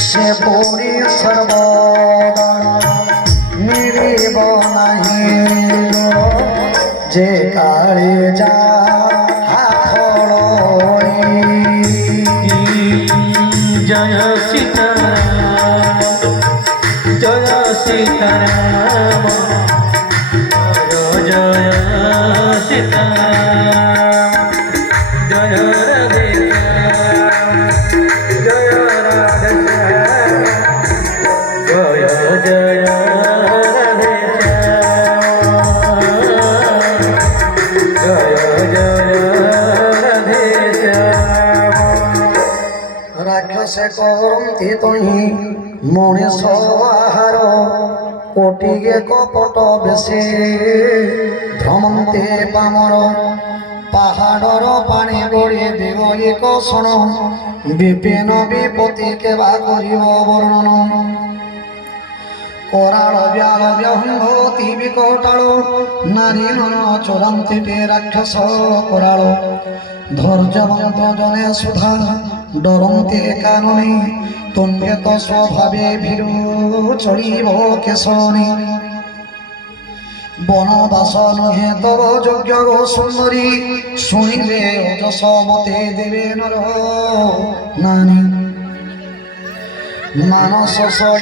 সে পুরি সর্বদা মিলিব নাহি যে কালে যা জয় সীতারাম জয় সীতারাম জয় জয় সীতারাম জয় রাধে জয় রাধে জয় জয় রাধে জয় জয় রাধে রাক্ষসে করন্তি তহি মଣିষ আহার কোটিকে কপট বেশে ভ্রমন্তে পামর পাহাড়র পানি গড়ি দিব এক শোণ বিপিন বিপত্তি কেবা করিব বর্ণন କରାଳ ବ୍ୟାଳ ବ୍ୟହଙ୍ଗତି ବିକଟାଳ ନାରୀ ନନ ଚୋରାନ୍ତି ଟେ ରାକ୍ଷସ କରାଳ ଧୈର୍ଯ୍ୟବନ୍ତ ଜନେ ସୁଧା ଡରନ୍ତି କାନୁନି ତୁମ୍ଭେ ତ ସ୍ୱଭାବେ ଭୀରୁ ଚଳିବ କେଶନି বনবাস নহে তব যোগ্য গো সুন্দরী শুনিলে অজস মতে দেবে নর নানি মানস